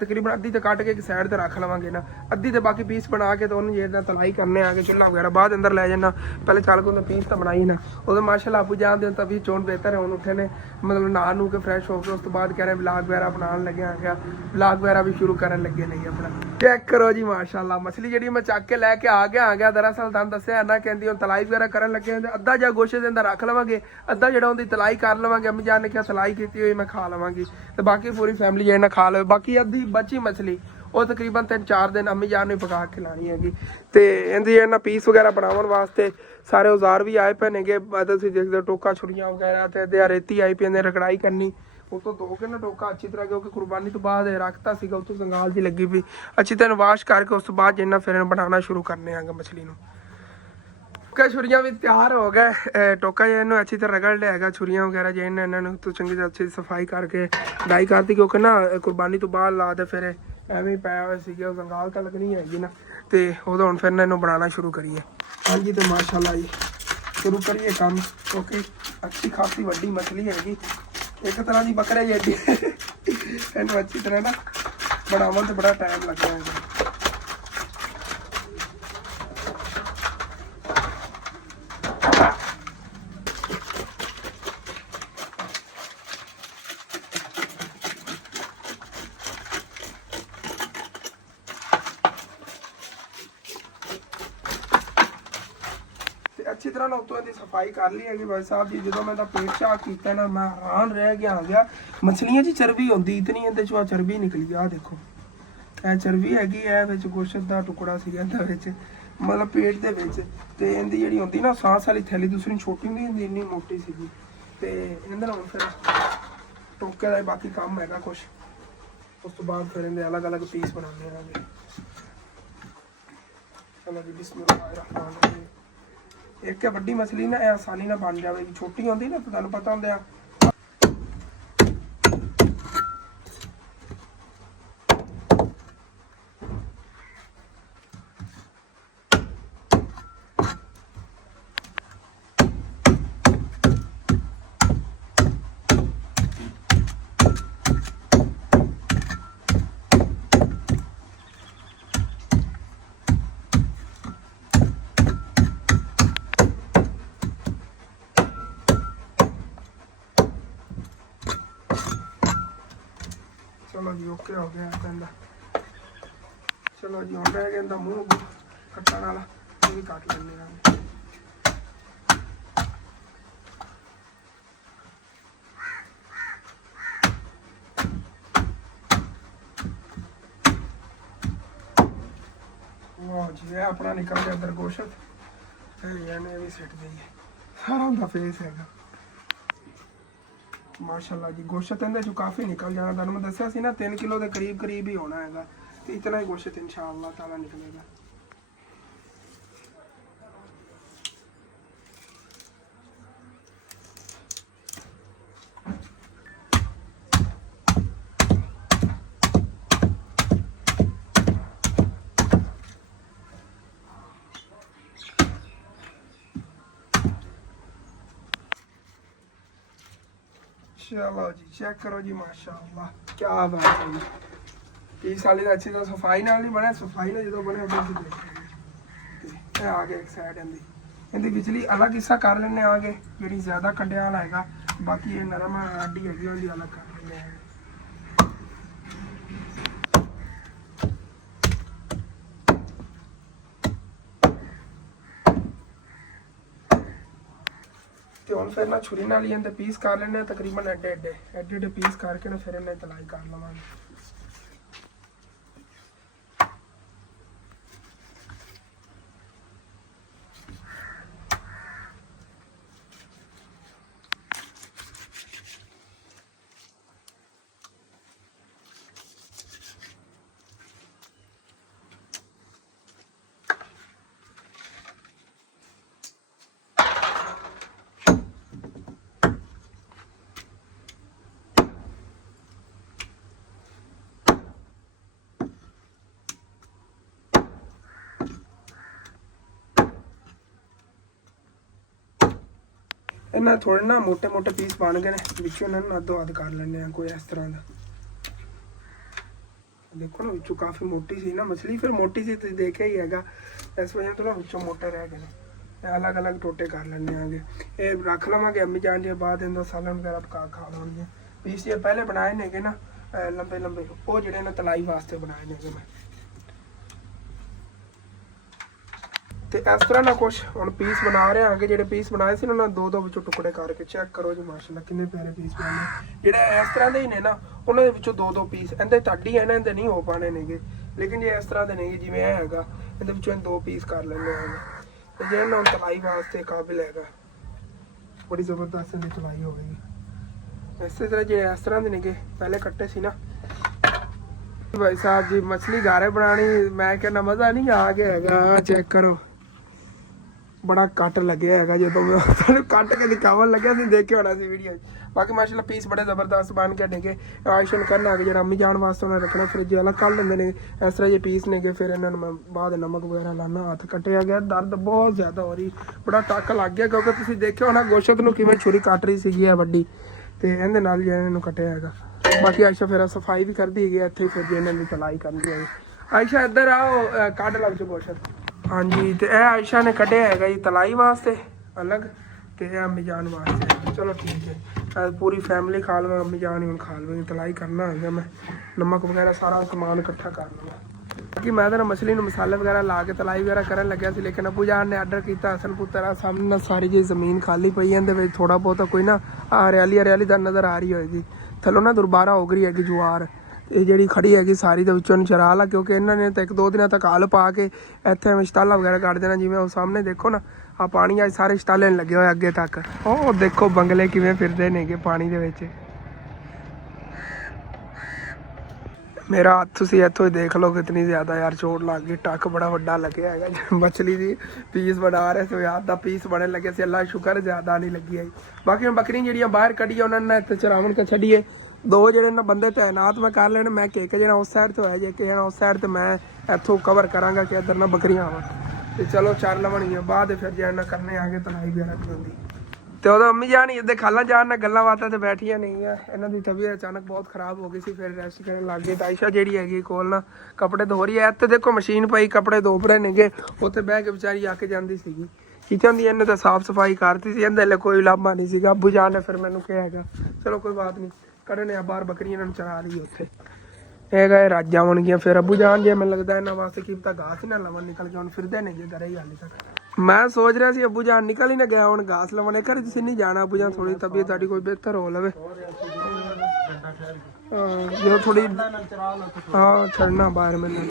ਤਕਰੀਬਨ ਅੱਧੀ ਤੇ ਕੱਟ ਕੇ ਇੱਕ ਸਾਈਡ ਤੇ ਰੱਖ ਲਵਾਂਗੇ ਨਾ, ਅੱਧੀ ਤੇ ਬਾਕੀ ਪੀਸ ਬਣਾ ਕੇ ਤੇ ਉਹਨੂੰ ਜਿਹੜਾ ਤਲਾਈ ਕਰਨੇ ਆ ਕੇ ਚੁੱਲ੍ਹਾ ਵਗੈਰਾ ਬਾਅਦ ਅੰਦਰ ਲੈ ਜਾਣਾ। ਪਹਿਲੇ ਚੱਲ ਕੇ ਉਹਦਾ ਪੀਸ ਤਾਂ ਬਣਾਈ ਨਾ। ਉਹਦੇ ਮਾਸ਼ਾਅੱਲਾ ਆਪੂ ਜਾਨ ਦੇ ਤਾਂ ਵੀ ਚੋਣ ਬਿਹਤਰ ਹੈ। ਹੁਣ ਉੱਠੇ ਨੇ ਮਤਲਬ ਨਹਾ ਨੂੰ ਕੇ ਫਰੈਸ਼ ਹੋ ਕੇ, ਉਸ ਤੋਂ ਬਾਅਦ ਕਹਿ ਰਹੇ ਵਲੌਗ ਵਗੈਰਾ ਬਣਾਉਣ ਲੱਗੇ ਆ। ਵਲੌਗ ਵਗੈਰਾ ਵੀ ਸ਼ੁਰੂ ਕਰਨ ਲੱਗੇ ਨੇ ਆਪਣਾ। ਚੈੱਕ ਕਰੋ ਜੀ ਮਾਸ਼ਾਅੱਲਾ, ਮਛਲੀ ਜਿਹੜੀ ਮੈਂ ਚੱਕ ਕੇ ਲੈ ਕੇ ਆ ਗਿਆ। ਦਰਅਸਲ ਤੁਹਾਨੂੰ ਦੱਸਿਆ ਨਾ, ਕਹਿੰਦੀ ਹੁਣ ਤਲਾਈ ਵਗੈਰਾ ਕਰਨ ਲੱਗੇ। ਅੱਧਾ ਜਿਹਾ ਗੋਸ਼ੇ ਦੇ ਅੰਦਰ ਰੱਖ ਲਵਾਂਗੇ, ਅੱਧਾ ਜਿਹੜਾ ਉਹਦੀ ਤਲਾਈ ਕਰ ਲਵਾਂਗੇ। ਅੰਮੀ ਜਾਨ ਨੇ ਕਿਹਾ ਤਲਾਈ ਕੀਤੀ ਹੋਈ ਮੈਂ ਖਾ ਲਵਾਂਗੀ, ਤੇ ਬਾਕੀ ਪੂਰੀ ਫੈਮਿਲੀ ਜਿਹੜਾ ਖਾ ਲਵੇ। ਬਾਕੀ ਅੱਧੀ ਬਚੀ ਮਛਲੀ ਉਹ ਤਕਰੀਬਨ 3-4 ਦਿਨ ਅੰਮੀ ਜਾਨ ਨੂੰ ਪਕਾ ਕੇ ਖਿਲਾਣੀ ਹੈਗੀ। ਤੇ ਇਹਦੀ ਇਹਨਾਂ ਪੀਸ ਵਗੈਰਾ ਬਣਾਉਣ ਵਾਸਤੇ ਸਾਰੇ ਔਜ਼ਾਰ ਵੀ ਆਏ ਪਏ ਨੇਗੇ। ਤੁਸੀਂ ਦੇਖਦੇ ਹੋ ਟੋਕਾ ਛੁਰੀਆਂ ਵਗੈਰਾ ਤੇ ਰੇਤੀ ਆਈ ਪਈ ਨੇ, ਰਗੜਾਈ ਕਰਨੀ। ਉਤੋਂ ਧੋ ਕੇ ਨਾ ਟੋਕਾ ਅੱਛੀ ਤਰ੍ਹਾਂ, ਕਿਉਂਕਿ ਕੁਰਬਾਨੀ ਤੋਂ ਬਾਅਦ ਰੱਖਤਾ ਸੀਗਾ, ਉੱਥੋਂ ਸੰਗਾਲ ਜੀ ਲੱਗੀ ਪਈ। ਅੱਛੀ ਤਰ੍ਹਾਂ ਵਾਸ਼ ਕਰਕੇ ਉਸ ਤੋਂ ਬਾਅਦ ਜਿੰਨਾ ਫਿਰ ਬਣਾਉਣਾ ਸ਼ੁਰੂ ਕਰਨੇ ਆਂਗੇ ਮਛਲੀ ਨੂੰ। ਟੋਕਾ ਛੁਰੀਆਂ ਵੀ ਤਿਆਰ ਹੋ ਗਏ। ਟੋਕਾ ਜਿਹਾ ਇਹਨੂੰ ਅੱਛੀ ਤਰ੍ਹਾਂ ਰਗੜ ਲਿਆ ਹੈਗਾ। ਛੁਰੀਆਂ ਵਗੈਰਾ ਜਿਹਨਾਂ ਇਹਨਾਂ ਨੂੰ ਤੋਂ ਚੰਗੀ ਤਰ੍ਹਾਂ ਅੱਛੀ ਸਫਾਈ ਕਰਕੇ ਡਾਈ ਕਰਤੀ, ਕਿਉਂਕਿ ਨਾ ਕੁਰਬਾਨੀ ਤੋਂ ਬਾਅਦ ਲਾ ਦੇ ਫਿਰ ਐਵੇਂ ਪਾਇਆ ਹੋਇਆ ਸੀਗਾ, ਉਹ ਸੰਗਾਲ ਤਾਂ ਲੱਗਣੀ ਹੈਗੀ ਨਾ। ਤੇ ਉਦੋਂ ਹੁਣ ਫਿਰ ਇਹਨੂੰ ਬਣਾਉਣਾ ਸ਼ੁਰੂ ਕਰੀਏ। ਹਾਂਜੀ ਤੇ ਮਾਸ਼ਾਅੱਲਾ ਜੀ ਸ਼ੁਰੂ ਕਰੀਏ ਕੰਮ, ਕਿਉਂਕਿ ਅੱਛੀ ਖਾਸੀ ਵੱਡੀ ਮਛਲੀ ਹੈਗੀ। ਇੱਕ ਤਰ੍ਹਾਂ ਦੀ ਬੱਕਰੇ ਜਿਹੀ ਇਹਨੂੰ ਅੱਛੀ ਤਰ੍ਹਾਂ ਨਾ ਬਣਾਉਣ ਤੇ ਬੜਾ ਟਾਈਮ ਲੱਗਦਾ ਹੈ। ਅੱਛੀ ਤਰ੍ਹਾਂ ਨਾਲ ਉੱਤੋਂ ਇਹਦੀ ਸਫਾਈ ਕਰ ਲਈ ਹੈਗੀ ਭਾਈ ਸਾਹਿਬ ਜੀ। ਜਦੋਂ ਮੈਂ ਤਾਂ ਪੇਟ ਚਾਹ ਕੀਤਾ ਨਾ ਮੈਂ ਹੈਰਾਨ ਰਹਿ ਗਿਆ ਮਛਲੀਆਂ 'ਚ ਚਰਬੀ ਹੁੰਦੀ ਇਤਨੀ, ਇਹਦੇ 'ਚੋਂ ਚਰਬੀ ਨਿਕਲੀ। ਆਹ ਦੇਖੋ ਇਹ ਚਰਬੀ ਹੈਗੀ, ਇਹ ਵਿੱਚ ਗੋਸ਼ਤ ਦਾ ਟੁਕੜਾ ਸੀ ਇਹਦੇ ਵਿੱਚ, ਮਤਲਬ ਪੇਟ ਦੇ ਵਿੱਚ। ਤੇ ਇਹਦੀ ਜਿਹੜੀ ਹੁੰਦੀ ਨਾ ਸਾਂਸ ਵਾਲੀ ਥੈਲੀ ਦੂਸਰੀ ਛੋਟੀ ਹੁੰਦੀ ਹੁੰਦੀ, ਇੰਨੀ ਮੋਟੀ ਸੀਗੀ। ਤੇ ਇਹਦੇ ਨਾਲ ਫਿਰ ਟੋਕੇ ਦਾ ਬਾਕੀ ਕੰਮ ਹੈਗਾ ਕੁਛ। ਉਸ ਤੋਂ ਬਾਅਦ ਫਿਰ ਇਹਦੇ ਅਲੱਗ ਅਲੱਗ ਪੀਸ ਬਣਾਉਂਦੇ ਆਂਗੇ। ਚਲੋ ਜੀ ਬਿਸਮਿल्लाह। ਇੱਕ ਵੱਡੀ ਮਛਲੀ ਨਾ ਇਹ ਆਸਾਨੀ ਨਾਲ ਬਣ ਜਾਵੇਗੀ, ਛੋਟੀ ਹੁੰਦੀ ਨਾ ਤੁਹਾਨੂੰ ਪਤਾ ਹੁੰਦਾ। चलो जी ओके हो गया कहता। चलो जी हम रह गया मूँह कट्टन वाला, ये भी कट लेने। वाह जी ये अपना निकल गया अंदर गोश्त, ये भी सिट गई है सारा उनका फेस है माशाल्लाह जी। गोश्त इहदे चों काफ़ी निकल जाना, तुहानूं मैं दस्सिया सी ना 3 किलो के करीब ही होना है। तो इतना ही गोश्त इंशाअल्लाह ताला निकलेगा। चलो जी चेक करो जी माशाअल्लाह क्या बात है जी। पीस वाली अच्छी तरह सफाई नाल नहीं बने, सफाई ने जो बने उधर से देखेंगे। आगे एक साइड इहदी बिजली अलग हिस्सा कर लेने आगे जी ज्यादा कंडे वाला है, बाकी ये नरम हड्डी हैगी उहदी अलग कर लेने। तो हम फिर ना छुरी नाल ही पीस कर लेने तकरीबन एडे पीस करके ना फिर इन्हें तलाई कर लवांगे। इन्हें थोड़े ना मोटे मोटे पीस बन गए बिचों इन्होंने अद्धो अद्ध कर लेने कोई इस तरह का। देखो ना बिचों काफ़ी मोटी सी ना मछली, फिर मोटी सी तो देखे ही है, इस वजह तो ना बिचों मोटे रह गए। अलग अलग टोटे कर लेने आगे, ये रख लवेंगे अम्मी जान जी बाद इनका सालन वगैरह पका खा लेंगे। पीस ये पहले बनाए ने ना लंबे लंबे, वो जो तलाई वास्ते बनाए ने मैं। तो इस तरह ना कुछ हम पीस बना रहे हैं। जो पीस बनाए थे ना दो विचों टुकड़े करके चेक करो जी माशाल्लाह कितने प्यारे पीस बनाए। जो इस तरह के ही ने ना उन्होंने विचों दो पीस इनते तड़ी है ना, इनते नहीं हो पाने ने, लेकिन जो इस तरह के नहीं जिमें यह है ये दो पीस कर लेने हैं। तो जो ना तलाई वास्ते काबिल है, बड़ी जबरदस्त इनकी तलाई होगी। इस तरह जो इस तरह के ने पहले कट्टे से ना भाई साहब जी मछली गारे बनानी मैं कहना मज़ा नहीं आ गया है। चेक करो बड़ा कट लगे है जो मैं कट के दिखावन लगे देखे होना सी वीडियो। बाकी माशाल्लाह पीस बड़े जबरदस्त बन के डेगे। आयशन करना है जो अम्मी जान वास्ते उन्हें रखना फ्रिज अलग कर लेंगे ने। इस तरह ये पीस ने फिर इन्होंने मैं बाद नमक वगैरह लाना, हाथ कटिया गया, दर्द बहुत ज़्यादा हो रही, बड़ा टक लग गया क्योंकि तुम देखे होना गोश्त में किमें छुरी कट रही सी है वड्डी, तो इहदे नाल इन्होंने कटिया है। बाकी आयशा फिर सफाई भी कर दी गई इतने, फिर जी इन्होंने तलाई कर दी है। आयशा इधर आओ कट लग जो गोश्त। हाँ जी तो यह आयशा ने कढ़िया है जी तलाई वास्ते अलग, तो यह अम्मी जान वास्ते। चलो ठीक है पूरी फैमिली खा लवें, अम्मी जान ही खा लवेंगे। तलाई करना है मैं नमक वगैरह सारा सामान इकट्ठा कर लवां। कि मैं तो मछली में मसाले वगैरह ला के तलाई वगैरह करन लग्या सी, लेकिन अबू जान ने आर्डर किया हसन पुत्र आ सामने ना सारी जी जमीन खाली पई है, थोड़ा बहुत कोई ना हरियाली हरियाली दा नज़र आ रही होएगी। थल्लों ना दुरबारा हो गई हैगी जुआर, ये जी खड़ी हैगी सारी दे विचों चरा ला, क्योंकि इन्होंने तो 1-2 दिनों तक हल पा के इत्थे शटाला वगैरह कट देना। जिवें वो सामने देखो ना आ पानी अज सारे शटाले लगे हुए अगे तक, ओ देखो बंगले किवें फिरदे नेगे पानी दे विच। मेरा हाथ तुसीं इत्थों देख लो कितनी ज़्यादा यार चोट लग गई, टक बड़ा वड्डा लगे है। मछली की पीस बना रहे थे, हाथ का पीस बने लगे से, अल्लाह शुक्र ज़्यादा नहीं लगी आई। बाकी बकरियां जिहड़ियां बाहर कड्ढियां उन्होंने इत्थे चरावन के छड्डिए, 2 ਜਿਹੜੇ ना बंदे तैनात मैं कर लेने, मैं एक जना उस साइड तो है जे एक जना उस साइड तो मैं इत्थों कवर करांगा कि इधर ना बकरियां आवन ते चलो चर लवणगियां, बाद फिर जे ना करने आगे तलाई वगैरह करनी। ਤੇ ਉਹਦਾ ਅੰਮੀ ਜਾਨ ਇਹਦੇ ਖਾਲਾ ਜਾਨ ਨਾਲ ਗੱਲਾਂ ਬਾਤਾਂ ਤੇ ਬੈਠੀਆਂ ਨਹੀਂ ਆ, ਇਹਨਾਂ ਦੀ ਤਬੀਅਤ ਅਚਾਨਕ ਬਹੁਤ ਖਰਾਬ ਹੋ ਗਈ ਸੀ, ਫਿਰ ਰੈਸਟ ਕਰਨ ਲੱਗ ਗਏ। ਤਾਇਸ਼ਾ ਜਿਹੜੀ ਹੈਗੀ ਕੋਲ ਨਾ ਕੱਪੜੇ ਧੋ ਰਹੀ ਹੈ, ਇੱਥੇ ਦੇਖੋ ਮਸ਼ੀਨ ਪਈ ਕੱਪੜੇ ਧੋ ਰਹੇ ਨੇਗੇ, ਉੱਥੇ ਬਹਿ ਕੇ ਵਿਚਾਰੀ ਅੱਕ ਜਾਂਦੀ ਸੀਗੀ। ਕਿਚਨ ਦੀ ਇਹਨੇ ਤਾਂ ਸਾਫ਼ ਸਫਾਈ ਕਰਤੀ ਸੀ, ਇਹਦੇ ਲਈ ਕੋਈ ਲਾਭਾ ਨਹੀਂ ਸੀਗਾ। ਅੱਬੂ ਜਾਨ ਨੇ ਫਿਰ ਮੈਨੂੰ ਕਿਹਾ ਹੈਗਾ ਚਲੋ ਕੋਈ ਬਾਤ ਨਹੀਂ ਕੱਢਣੇ ਆ ਬਾਹਰ, ਬੱਕਰੀਆਂ ਇਹਨਾਂ ਨੂੰ ਚਰਾ ਰਹੀ ਉੱਥੇ। ਇਹ ਗਏ ਰੱਜ ਆਉਣਗੀਆਂ ਫਿਰ ਅੱਬੂ ਜਾਨ ਜੇ ਮੈਨੂੰ ਲੱਗਦਾ ਇਹਨਾਂ ਵਾਸਤੇ ਕੀ ਪਤਾ ਘਾਸ ਹੀ ਨਾ ਲਵਣ ਨਿਕਲ ਕੇ ਹੁਣ ਫਿਰਦੇ ਨੇਗੇ ਘਰੇ ਹੀ ਹਾਲੇ ਤੱਕ। मैं सोच रहा सी अबू जान निकल ही ना गया हूँ घास लवाने कर, तुसीं नहीं जाना अबू जान, थोड़ी तबीयत साडी कोई बेहतर हो लवे जो थोड़ी हाँ छड़ना बाहर मैंने।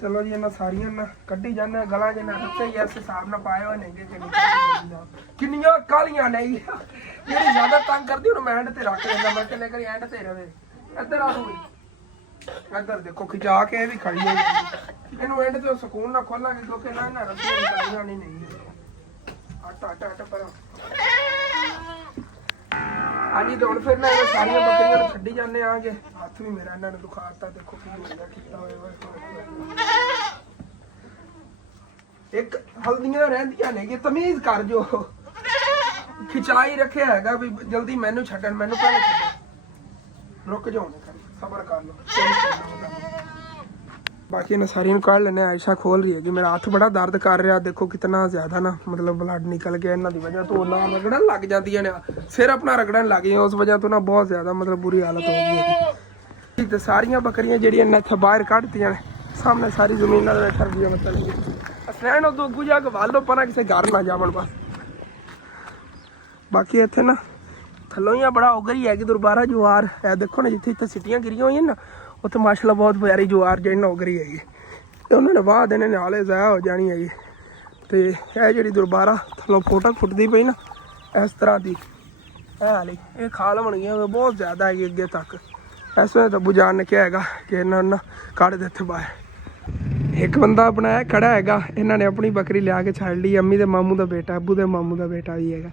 चलो जी इन्ना सारियां ना कड्ढी जाने गला जे ना रस्ते ही इस हिसाब ना पाए हुए नेगे किन्नियां कालियां नहीं जेह्ड़ी ज्यादा तंग करदी हुण मैं एंड ते रख लेंदा, मैं चले कर एंड ते रवे। इधर आ तू, इधर देखो खिचा के भी खड़ी है, इन्हू एंड ते सुकून ना खोलांगे क्योंकि ना ना रस्सी निकलना नहीं। आटा आटा आटा पर हाँ जी तो फिर ना सारियां बकरियां छड्डी जाने आगे। हाथ भी मेरा इन्होंने दुखाता, देखो की हो गया कितना होया। एक हल्दियां रहंदियां ने कि तमीज कर जो खिचाई रखे हैगा भी जल्दी मैनू छड्डन, मैनू पहले छड्डो, रुक जाओ ना कर सबर कर लो। बाकी इन्हें सारियां काढ़ लेने। आयशा खोल रही है कि मेरा हाथ बड़ा दर्द कर रहा, देखो कितना ज्यादा ना मतलब ब्लड निकल गया इन्हों की वजह तो, ना रगड़न लग जाती ने, सिर अपना रगड़न लग गई उस वजह तो ना बहुत ज्यादा मतलब बुरी हालत हो गई। तो सारियां बकरियां जिहड़ियां इन्हें इत्थे बाहर कढ़तियां ने, सामने सारी जमीन ठरदियां मतलब असैन उदों अग्गू जाके वालो पना किसी घर ना जावन बस। बाकी इत्थे ना थल्लों ही बड़ा उगरी है कि दुरबारा जुआर है, देखो ना जिथे इतने सिटियां गिरियां हुई ना उत्थे माशाल्लाह बहुत प्यारी जुआर जी ना उगरी है, तो उन्होंने वाह देने नाले ज़ाया हो जानी है। तो यह जी दुरबारा थल्लों फोटो फुटती पई ना इस तरह की है हाली, ये खाल बन गई बहुत ज़्यादा है अगे तक। इस वे अबू जान ने क्या है कि इन्होंने ना कढ़ देते बाहर। एक बंदा अपना खड़ा है, इन्होंने अपनी बकरी लिया के छड़ ली, अम्मी के मामू का बेटा अबू के मामू का बेटा भी है।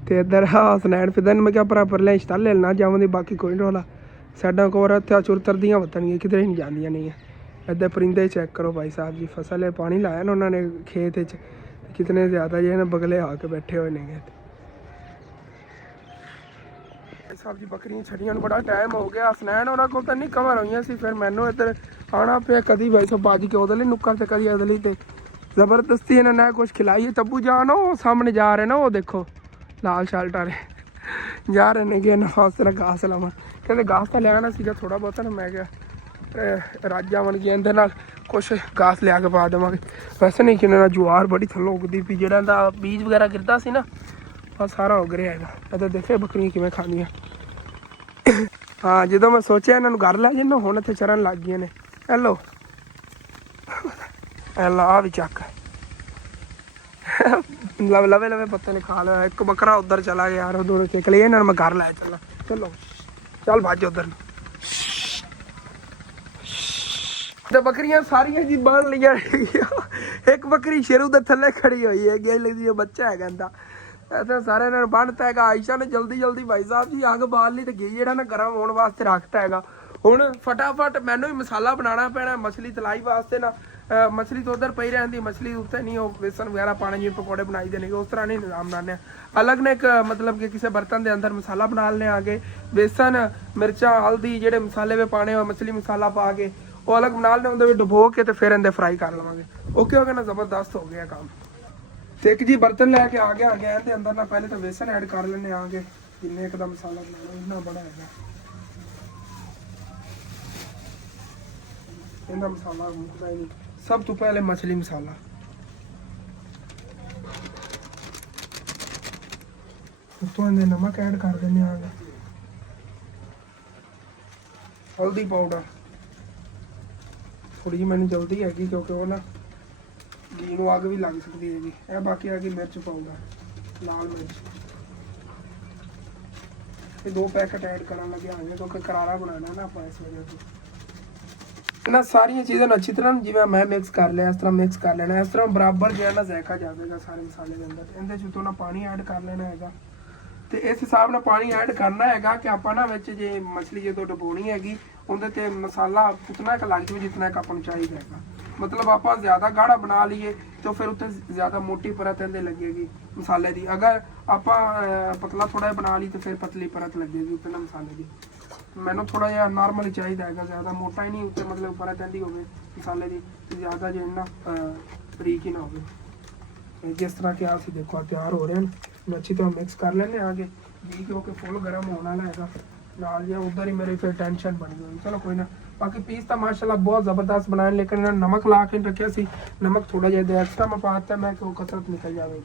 तो इधर हाँ सनैन फिर मैं क्या भरा पर शटाले ना जावन दी, बाकी कोई नहीं रौला। साइडा कोर इतने चुरतरदियाँ वतन किधरे नहीं जांदियां नहीं है। इधर परिंदे चेक करो भाई साहब जी, फसल है पानी लाया ना उन्होंने खेत कितने ज़्यादा जो है ना बगले आके बैठे हुए ने। भाई साहब जी बकरियां छड़ियां बड़ा टाइम हो गया, सनैन उन्होंने को तो नहीं कवर हुई सी, फिर मैनू इधर आना पे कभी भाई साहब बाजी के उदली नुक्कर से कभी अदली तो जबरदस्ती इन्होंने कुछ खिलाई। तब्बू जान वो सामने जा रहे ना, वो देखो लाल शर्ट वाले जा रहे ने कि इस तरह घास लावा, कहते घास तो लिया सीगा थोड़ा बहुत ना, मैं क्या राजा बन गया इहदे नाल कुछ घास लिया के पा देवांगे। वैसे नहीं कि जुआर बड़ी थल्लों उगदी पई, जिहड़ा दा बीज वगैरह गिरदा सी ना वो सारा उग रहा है। इधर देखिए बकरियां किवें खांदियां। हाँ जो मैं सोचा इन्होंने घर लै जाना हुण इत्थे चरन लग गई ने। हेलो ला भी चक लवे लवे पत्ते ने खा लिया। एक बकरा उधर चला गया यार, उधर चेक लिया इन्होंने, मैं घर लै चला। चलो चल भज उधर। तो बकरियां सारियां जी बन लिया, एक बकरी शेरू के थले खड़ी हुई है, गई लगती बच्चा है कहता ऐसे सारे इन्होंने बनता है। आयशा ने जल्दी जल्दी भाई साहब जी अग बाल ली तो घी जो ना गर्म होने वास्ते रखता है। हुण फटाफट मैनू भी मसाला बनाना पैना मछली तलाई वास्ते ना। मछली तो उधर पई रहती, मछली उत्ते नहीं वो बेसन वगैरह पाने जिवें पकौड़े बनाई देने, उस तरह नहीं निजाम बनाने। अलग ने एक मतलब कि किसी बर्तन के अंदर मसाला बना लेने आगे, बेसन मिर्चा हल्दी जेडे मसाले में पाने मछली मसाला पा के वो अलग बना लेने, उन्हें डुबो के तो फिर इन्हें फ्राई कर लवांगे। ओके हो गया ना, जबरदस्त हो गया काम। तो एक जी बर्तन लैके आ गया तो अंदर ना पहले तो बेसन ऐड कर लेने आगे, जिन्हें एक मसाला बनाना इन्ना बड़ा है। ਇਹਦਾ ਮਸਾਲਾ ਮੁੱਕਦਾ ਹੀ ਨਹੀਂ। ਸਭ ਤੋਂ ਪਹਿਲੇ ਮਛਲੀ ਮਸਾਲਾ, ਉੱਤੋਂ ਇਹਦੇ ਨਮਕ ਐਡ ਕਰ ਦਿੰਦੇ ਆ, ਹਲਦੀ ਪਾਊਡਰ ਥੋੜੀ ਜਿਹੀ ਮੈਨੂੰ ਜਲਦੀ ਹੈਗੀ ਕਿਉਂਕਿ ਉਹ ਨਾ ਘੀ ਨੂੰ ਅੱਗ ਵੀ ਲੱਗ ਸਕਦੀ ਹੈ ਜੀ। ਇਹ ਬਾਕੀ ਆ ਗਈ ਮਿਰਚ ਪਾਊਡਰ, ਲਾਲ ਮਿਰਚ, ਇਹ 2 ਪੈਕਟ ਐਡ ਕਰਨ ਲੱਗਿਆ ਹੋਇਆ ਕਿਉਂਕਿ ਕਰਾਰਾ ਬਣਾਉਣਾ ਨਾ ਆਪਾਂ, ਇਸ ਵਜ੍ਹਾ ਤੋਂ ਇਹਨਾਂ ਸਾਰੀਆਂ ਚੀਜ਼ਾਂ ਨੂੰ ਅੱਛੀ ਤਰ੍ਹਾਂ ਜਿਵੇਂ ਮੈਂ ਮਿਕਸ ਕਰ ਲਿਆ ਇਸ ਤਰ੍ਹਾਂ ਮਿਕਸ ਕਰ ਲੈਣਾ। ਇਸ ਤਰ੍ਹਾਂ ਬਰਾਬਰ ਜਿਹਾ ਨਾ ਜ਼ਾਇਕਾ ਜਾਵੇਗਾ ਸਾਰੇ ਮਸਾਲੇ ਦੇ ਅੰਦਰ। ਇਹਦੇ ਚ ਤੋਂ ਨਾ ਪਾਣੀ ਐਡ ਕਰ ਲੈਣਾ ਹੈਗਾ ਤੇ ਇਸ ਹਿਸਾਬ ਨਾਲ ਪਾਣੀ ਐਡ ਕਰਨਾ ਹੈਗਾ ਕਿ ਆਪਾਂ ਨਾ ਵਿੱਚ ਜੇ ਮਛਲੀ ਜਦੋਂ ਡਬੋਣੀ ਹੈਗੀ ਉਹਦੇ ਤੇ ਮਸਾਲਾ ਉਤਨਾ ਕੁ ਲੱਗ ਜਾਵੇ ਜਿਤਨਾ ਕੁ ਆਪਾਂ ਨੂੰ ਚਾਹੀਦਾ ਹੈਗਾ। ਮਤਲਬ ਆਪਾਂ ਜ਼ਿਆਦਾ ਗਾੜਾ ਬਣਾ ਲਈਏ ਤਾਂ ਫਿਰ ਉੱਤੇ ਜ਼ਿਆਦਾ ਮੋਟੀ ਪਰਤ ਇਹਦੇ ਲੱਗੇਗੀ ਮਸਾਲੇ ਦੀ। ਅਗਰ ਆਪਾਂ ਪਤਲਾ ਥੋੜਾ ਬਣਾ ਲਈ ਤਾਂ ਫਿਰ ਪਤਲੀ ਪਰਤ ਲੱਗੇਗੀ ਉੱਤੇ ਨਾ ਮਸਾਲੇ ਦੀ। ਮੈਨੂੰ ਥੋੜਾ ਜਿਹਾ ਨਾਰਮਲ ਹੀ ਚਾਹੀਦਾ ਹੈਗਾ, ਜ਼ਿਆਦਾ ਮੋਟਾ ਹੀ ਨਹੀਂ ਉੱਤੇ ਮਤਲਬ ਪਰਤ ਇਹਦੀ ਹੋਵੇ ਮਸਾਲੇ ਦੀ, ਜ਼ਿਆਦਾ ਜੇ ਨਾ ਬਰੀਕ ਹੀ ਨਾ ਹੋਵੇ। ਜਿਸ ਤਰ੍ਹਾਂ ਕਿ ਅਸੀਂ ਦੇਖੋ ਤਿਆਰ ਹੋ ਰਹੇ ਹਨ, ਅੱਛੀ ਤਰ੍ਹਾਂ ਮਿਕਸ ਕਰ ਲੈਣੇ ਆਗੇ ਜੀ ਕਿਉਂਕਿ ਫੁੱਲ ਗਰਮ ਹੋਣ ਵਾਲਾ ਹੈਗਾ ਨਾਲ ਜਿਹਾ ਉਧਰ ਹੀ ਮੇਰੀ ਫਿਰ ਟੈਨਸ਼ਨ ਬਣੀ ਹੋਈ। ਚਲੋ ਕੋਈ ਨਾ, ਬਾਕੀ ਪੀਸ ਤਾਂ ਮਾਸ਼ਾਅੱਲਾ ਬਹੁਤ ਜ਼ਬਰਦਸਤ ਬਣਾਏ, ਲੇਕਿਨ ਇਹਨਾਂ ਨਮਕ ਲਾ ਕੇ ਰੱਖਿਆ ਸੀ, ਨਮਕ ਥੋੜਾ ਜਿਹਾ ਐਕਸਟਰਾ ਮੈਂ ਪਾਤਾ ਮੈਂ ਕਿ ਉਹ ਕਸਰਤ ਨਿਕਲ ਜਾਵੇਗੀ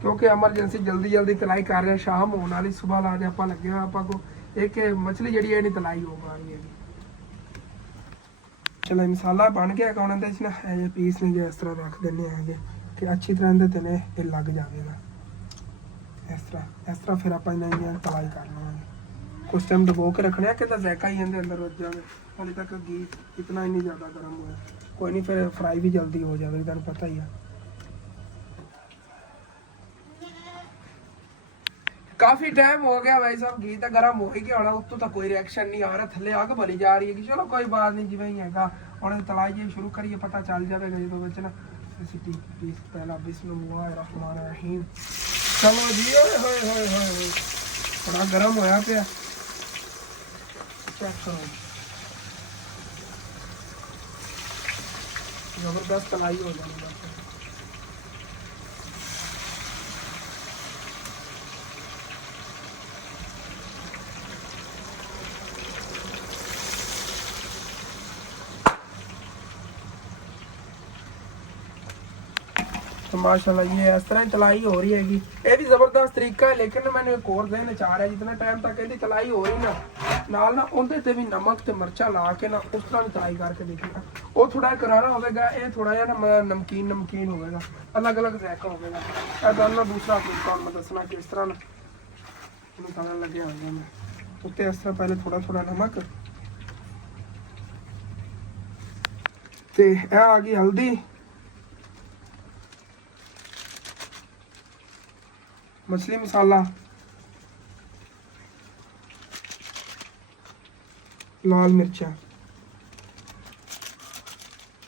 ਕਿਉਂਕਿ ਐਮਰਜੈਂਸੀ ਜਲਦੀ ਤਲਾਈ ਕਰ ਰਹੇ, ਸ਼ਾਮ ਹੋਣ ਵਾਲੀ, ਸੁਬਾਹ ਲਾ ਕੇ ਆਪਾਂ ਲੱਗੇ ਹੋਏ ਆਪਾਂ ਕੋ ਇੱਕ ਮਛਲੀ ਜਿਹੜੀ ਹੈ ਨਹੀਂ ਤਲਾਈ ਹੋ ਪਾ ਰਹੀ ਹੈਗੀ। ਚਲੋ ਮਸਾਲਾ ਬਣ ਗਿਆ ਹੁਣ ਇਹਦੇ ਚ ਨਾ ਇਹ ਜਿਹੇ ਪੀਸ ਨੇ ਇਸ ਤਰ੍ਹਾਂ ਰੱਖ ਦਿੰਦੇ ਹੈਗੇ ਕਿ ਅੱਛੀ ਤਰ੍ਹਾਂ ਇਹਦੇ ਤੇ ਨੇ ਇਹ ਲੱਗ ਜਾਵੇਗਾ। ਇਸ ਤਰ੍ਹਾਂ ਫਿਰ ਆਪਾਂ ਇਹਨਾਂ ਦੀ ਤਲਾਈ ਕਰ ਲਵਾਂਗੇ। ਕੁਛ ਟਾਈਮ ਡਬੋ ਕੇ ਰੱਖਣਾ ਕਿ ਤਾਂ ਜ਼ਾਇਕਾ ਹੀ ਇਹਦੇ ਅੰਦਰ ਵੱਜ ਜਾਵੇ। ਹਾਲੇ ਤੱਕ ਘੀ ਇਤਨਾ ਹੀ ਨਹੀਂ ਜ਼ਿਆਦਾ ਗਰਮ ਹੋਇਆ, ਕੋਈ ਨਹੀਂ ਫਿਰ ਫਰਾਈ ਵੀ ਜਲਦੀ ਹੋ ਜਾਵੇਗੀ, ਤੁਹਾਨੂੰ ਪਤਾ ਹੀ ਆ। काफी टाइम हो गया भाई साहब, घी तो गर्म हो ही गया होना, उत्तों तो कोई रिएक्शन नहीं आ रहा, थले आग भरी जा रही है कि चलो कोई बात नहीं जिवें ही हैगा हुण तलाई जी शुरू करिए, पता चल जाएगा जो बच्चे ना पीस पहला बिस्मिल्लाहिर्रहमानिर्रहीम। चलो जी, ओए होए होए होए बड़ा गर्म होया पिया, चेक करो जबरदस्त तलाई हो जानी बस। तो माशाल्लाह ये इस तरह तलाई हो रही हैगी, ये भी जबरदस्त तरीका है। लेकिन मैंने एक और देने चाह रहा है, जितना टाइम तक ਇਹਦੀ तलाई हो रही ना ना ਉਹਦੇ ਤੇ ਵੀ ਨਮਕ ਤੇ ਮਿਰਚਾਂ ਲਾ ਕੇ ਨਾ ਉਸ ਤਰ੍ਹਾਂ ਤलाई ਕਰਕੇ ਦੇਖੀਗਾ, ਉਹ ਥੋੜਾ ਕਰਾਰਾ ਹੋਵੇਗਾ, ਇਹ ਥੋੜਾ ਜਿਹਾ ਨਾ ਨਮਕੀਨ ਹੋਵੇਗਾ, ਅਲੱਗ ਅਲੱਗ ਜ਼ਾਇਕਾ ਹੋਵੇਗਾ। ਇਹ ਦੋਨੋਂ दूसरा तरीका मैं दसना कि इस तरह मसाला लगे होगा। मैं उत्ते इस तरह पहले थोड़ा नमक ते ਇਹ ਆ ਗਈ ਹਲਦੀ, मछली मसाला, लाल मिर्चा,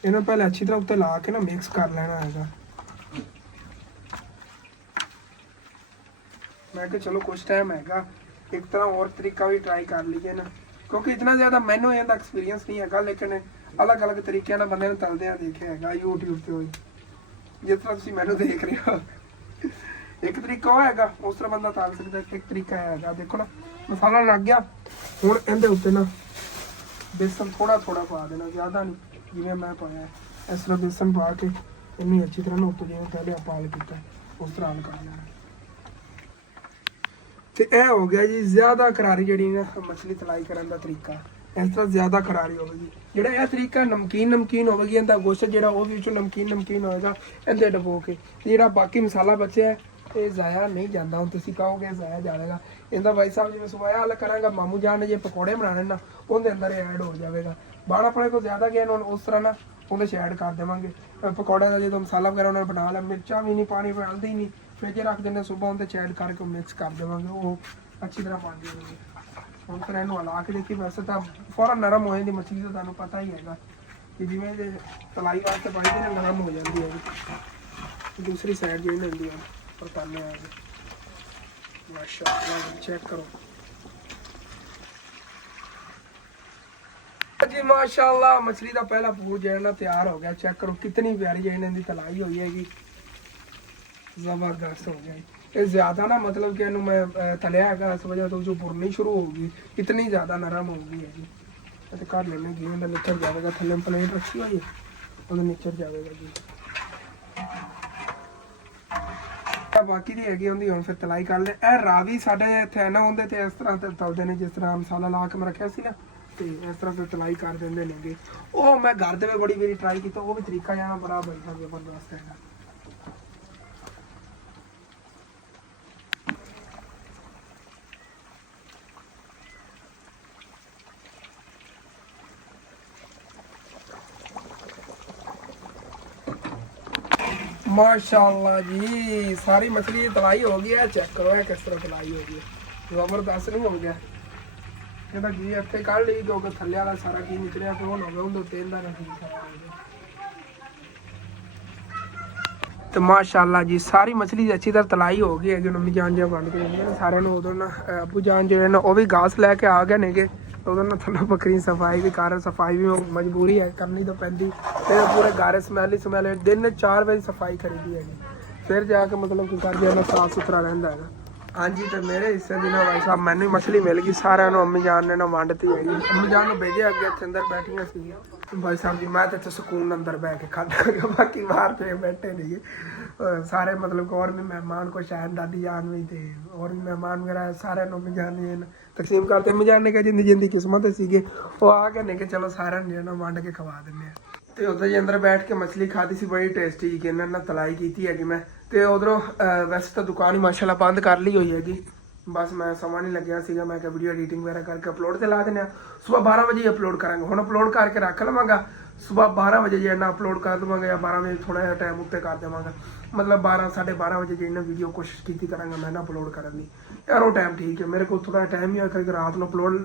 इन्होंने पहले अच्छी तरह उत्ते ला के ना मिक्स कर लेना है। मैं कि चलो कुछ टाइम हैगा एक तरह और तरीका भी ट्राई कर लीजिए ना, क्योंकि इतना ज़्यादा मैनू इहदा एक्सपीरियंस नहीं है, लेकिन अलग अलग तरीके ना बंदे तलदे देखे है यूट्यूब पे हुई, जिस तरह तुसीं मैनू देख रहे हो एक तरीका वो हैगा, उस तरह बंदा तल सकता है। एक तरीका हैगा, देखो ना मसाला लग गया, हुण इहदे उत्ते ना बेसन थोड़ा पा देना, ज़्यादा नहीं, जिवें मैं पाया इस तरह बेसन पा के इन्नी अच्छी तरह ना उत्ते जिवें पहले आप हाल किया उस तरह हाल कर लेना। तो यह हो गया जी ज़्यादा करारी जी ना मछली तलाई करने का तरीका, इस तरह ज़्यादा करारी होगी। जोड़ा यह तरीका नमकीन होगी, इनका गोश्त जो वो भी नमकीन होएगा इहदे डबो के, जो बाकी मसाला बचे है ये ज़ाया नहीं जाता। हम तुम कहोगे ज़ाया जाएगा, इनका भाई साहब जिवें सुबाया हल करांगा, मामू जान ने जो पकौड़े बनाने ना उनके अंदर ऐड हो जाएगा। बाण अपने को ज़्यादा गया उस तरह ना उन्हें ऐड कर देवांगे पकौड़े का, जो मसाला वगैरह उन्होंने बना लिया, मिर्चा भी नहीं पानी हल्दी नहीं फ्रिज रख देने, सुबह उनसे ऐड करके मिक्स कर देवांगे, वो अच्छी तरह बन जाएगी। हम फिर इन्हू हला के देखिए, वैसे तो फौरन नरम हो जाती मछली, तो तुहानू पता ही है कि जिवें जे तलाई वास्ते पाई दी ना नरम हो जाती है। दूसरी साइड जी होंगी पर करने आगे माशाअल्लाह, चेक करो जी माशाअल्लाह, मछली का पहला पूर जो है ना तैयार हो गया। चेक करो कितनी प्यारी जो इन्होंने तलाई हुई हैगी, जबरदस्त हो गया। ये ज़्यादा ना मतलब कि मैं तलिया है इस वजह तो जो भुरनी शुरू होगी, इतनी ज़्यादा नरम होगी हैगी। ਤੇ ਕਰ ਲੈਣੇ ਜੀ ਉਹਦਾ ਨਿਕਲ ਜਾਵੇਗਾ ਥੱਲੇ ਪਲੇਟ ਰੱਖੀ ਹੋਈ ਹੈ ਉਹਦਾ ਨਿਕਲ ਜਾਵੇਗਾ ਜੀ ਬਾਕੀ ਦੀ ਹੈਗੀ ਹੁੰਦੀ ਹੁਣ ਫਿਰ ਤਲਾਈ ਕਰ ਲੈ ਇਹ ਰਾਵੀ ਸਾਡੇ ਇੱਥੇ ਨਾ ਹੁੰਦੇ ਤੇ ਇਸ ਤਰ੍ਹਾਂ ਤੇ ਤਲਦੇ ਨੇ ਜਿਸ ਤਰ੍ਹਾਂ ਮਸਾਲਾ ਲਾ ਕੇ ਮੈਂ ਰੱਖਿਆ ਸੀ ਨਾ ਤੇ ਇਸ ਤਰ੍ਹਾਂ ਫਿਰ ਤਲਾਈ ਕਰ ਦਿੰਦੇ ਨੇਗੇ ਉਹ ਮੈਂ ਘਰ ਦੇ ਵਿੱਚ ਬੜੀ ਵਾਰੀ ਟਰਾਈ ਕੀਤਾ ਉਹ ਵੀ ਤਰੀਕਾ ਜਾਣਾ ਬੜਾ ਬੈਠਾ ਜ਼ਬਰਦਸਤ ਹੈਗਾ माशाल्लाह जी सारी मछली की तलाई हो गई है चेक करो है किस तरह तलाई हो गई है जबरदस्त नहीं हो गया कहता जी इतने कल ली क्योंकि थले वाला सारा की निकलिया तो हो गया उन तेल का तो माशाल्लाह जी सारी मछली की अच्छी तरह तलाई हो गई है जो मम्मी जान जो बन के सारे उदों ना अबू जान जो है ना वो भी घास लैके आ गए नेगे ਉਹਦੇ ਨਾਲ ਥੱਲੋਂ ਬੱਕਰੀ ਸਫਾਈ ਵੀ ਕਰ ਸਫਾਈ ਵੀ ਮਜਬੂਰੀ ਹੈ ਕਰਨੀ ਤਾਂ ਪੈਂਦੀ ਤੇ ਪੂਰੇ ਗਾਰੇ ਸਮੈਲ ਦਿਨ 4 ਵਜੇ ਸਫਾਈ ਕਰੀਦੀ ਹੈਗੀ ਫਿਰ ਜਾ ਕੇ ਮਤਲਬ ਕੀ ਕਰਦੇ ਉਹਨਾਂ ਸਾਫ ਸੁਥਰਾ ਰਹਿੰਦਾ ਹੈਗਾ ਹਾਂਜੀ ਤੇ ਮੇਰੇ ਹਿੱਸੇ ਦੀ ਨਾ ਭਾਈ ਸਾਹਿਬ ਮੈਨੂੰ ਮਛਲੀ ਮਿਲ ਗਈ ਸਾਰਿਆਂ ਨੂੰ ਅੰਮੀ ਜਾਨ ਨੇ ਨਾ ਵੰਡਤੀ ਹੈਗੀ ਅੰਮੀ ਜਾਨ ਨੂੰ ਭੇਜਿਆ ਅੱਗੇ ਇੱਥੇ ਅੰਦਰ ਬੈਠੀਆਂ ਸੀ ਭਾਈ ਸਾਹਿਬ ਜੀ ਮੈਂ ਤਾਂ ਇੱਥੇ ਸਕੂਨ ਅੰਦਰ ਬਹਿ ਕੇ ਖਾਧਾ ਬਾਕੀ ਬਾਹਰ ਤੇ ਬੈਠੇ ਨਹੀਂ सारे मतलब और भी मेहमान को शायद दादी जान भी थे और भी मेहमान वगैरह सारे अम्मी जान ने तकसीम करते अम्मी जान ने कहा जिंदी जिंदी किस्मत सीगे वो आ के नहीं कि चलो सारे ने ना वंड के खवा देने तो उधर जी अंदर बैठ के मछली खाती सी बड़ी टेस्टी कि इन्होंने तलाई की हैगी मैं तो उधरों वैसे तो दुकान ही माशाल्लाह बंद कर ली हुई हैगी बस मैं समा नहीं लग्या सीगा मैं क्या वीडियो एडिटिंग वगैरह करके अपलोड ते ला देने सुबह 12 बजे अपलोड करांगे हुण अपलोड करके रख लवांगा सुबह 12 बजे जो ना अपलोड कर देवांगा या 12 बजे थोड़ा जिहा टाइम उत्ते कर देवांगा मतलब 12 साढ़े 12 बजे जो वीडियो कोशिश की करांगा मैं ना अपलोड करने की यार वो टाइम ठीक है मेरे को थोड़ा टाइम ही होया रात को अपलोड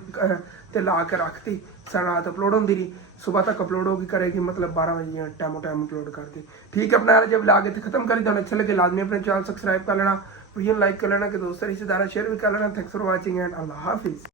ते ला के रखती रात अपलोड होंदी रही सुबह तक अपलोड होगी करेगी मतलब 12 बजे टाइम अपलोड करती ठीक है अपना जब ला के खत्म करी तो अच्छे लगे लाजमी अपने चैनल सब्सक्राइब कर लेना वीडियो लाइक कर लेना कि दोस्तों रिश्तेदार शेयर भी कर लेना थैंक्स फॉर वाचिंग एंड अल्लाह हाफिज़।